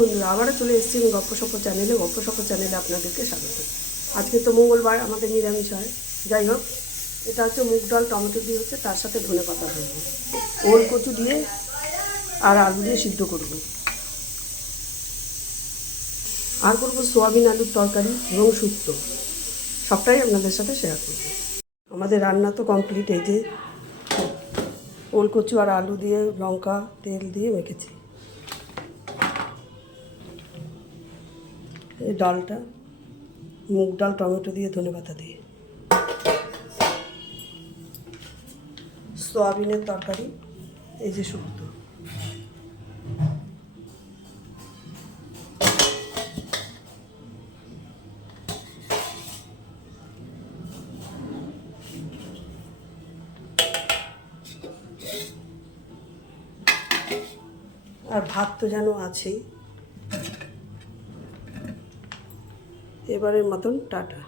বন্ধুরা, আবারও চলে এসেছি গপ্প সপ্প চ্যানেলে। গপ্প সপ্প চ্যানেলে আপনাদেরকে স্বাগত। আজকে তো মঙ্গলবার, আমাদের নিরামিষ হয়। যাই হোক, এটা হচ্ছে মুগ ডাল টমেটো দিয়ে হচ্ছে, তার সাথে ধনে পাতা দেবো, ওল কচু দিয়ে আর আলু দিয়ে সিদ্ধ করব। আর করবো সোয়াবিন আলুর তরকারি এবং শুক্তো। সবটাই আপনাদের সাথে শেয়ার করব। আমাদের রান্না তো কমপ্লিট। এই যে ওল কচু আর আলু দিয়ে লঙ্কা তেল দিয়ে মেখেছি। এই ডালটা মুগ ডাল টমেটো দিয়ে ধনে পাতা দিয়ে, সোয়াবিনের তরকারি, এই যে শুক্তো। আর ভাত তো যেন আছেই। এবারের মতন টাটা।